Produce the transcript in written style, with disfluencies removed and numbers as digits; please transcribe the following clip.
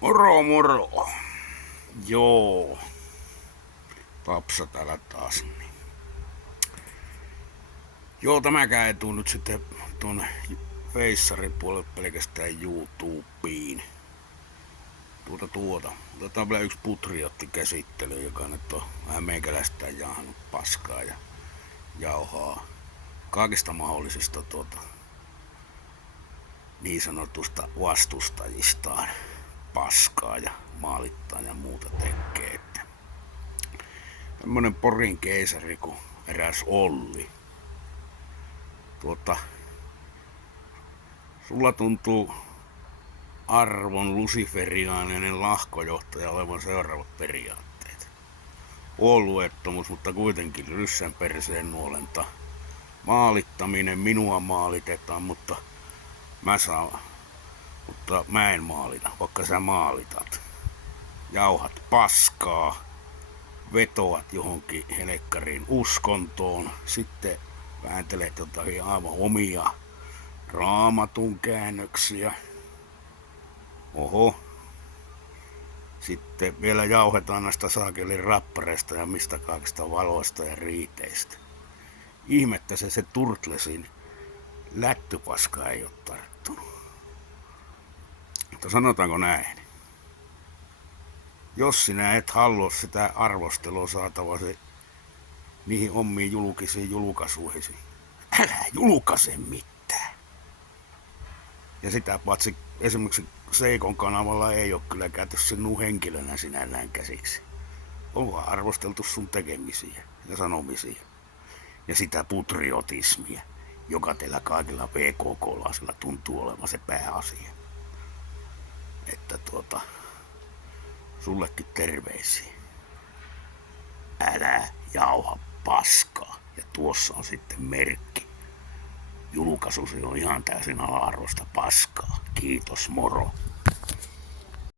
Moro moro. Joo. Tapsa täällä taas. Joo, tämäkään ei tuu nyt sitten tuonne Feissarin puolelle pelkästään YouTubeen. Otetaan vielä yksi putriotti käsittely, joka nyt on vähän meikäläistään jaahannut paskaa ja jauhaa kaikista mahdollisista niin sanotusta vastustajistaan paskaa ja maalittaa ja muuta tekee. Tämmönen Porin keisari kuin eräs Olli. Sulla tuntuu arvon luciferiaaninen lahkojohtaja olevan seuraavat periaatteet. Puolueettomuus, mutta kuitenkin ryssän perseen nuolenta. Maalittaminen, minua maalitetaan, mutta mä en maalita, vaikka sä maalitat. Jauhat paskaa, vetoat johonkin helekkarin uskontoon, sitten vääntelet jotain aivan omia raamatun käännöksiä. Oho. Sitten vielä jauhetaan näistä saakelin rappareista ja mistä kaikista valoista ja riiteistä. Ihmettä se Turtlesin lättypaska ei ole tarttunut. Mutta sanotaanko näin? Jos sinä et halua sitä arvostelua saatavasi niihin omiin julkisiin julkaisuihisi, älä julkaise mitään. Ja sitä paitsi esimerkiksi Seikon kanavalla ei ole kyllä käyty sinun henkilönä sinällään käsiksi. On vaan arvosteltu sun tekemisiä ja sanomisia. Ja sitä putriotismia, joka teillä kaikilla PKK-laisilla tuntuu olevan se pääasia. Että sullekin terveisiä. Älä jauha paskaa. Ja tuossa on sitten merkki. Julkaisusi on ihan täysin ala-arvoista paskaa. Kiitos, moro.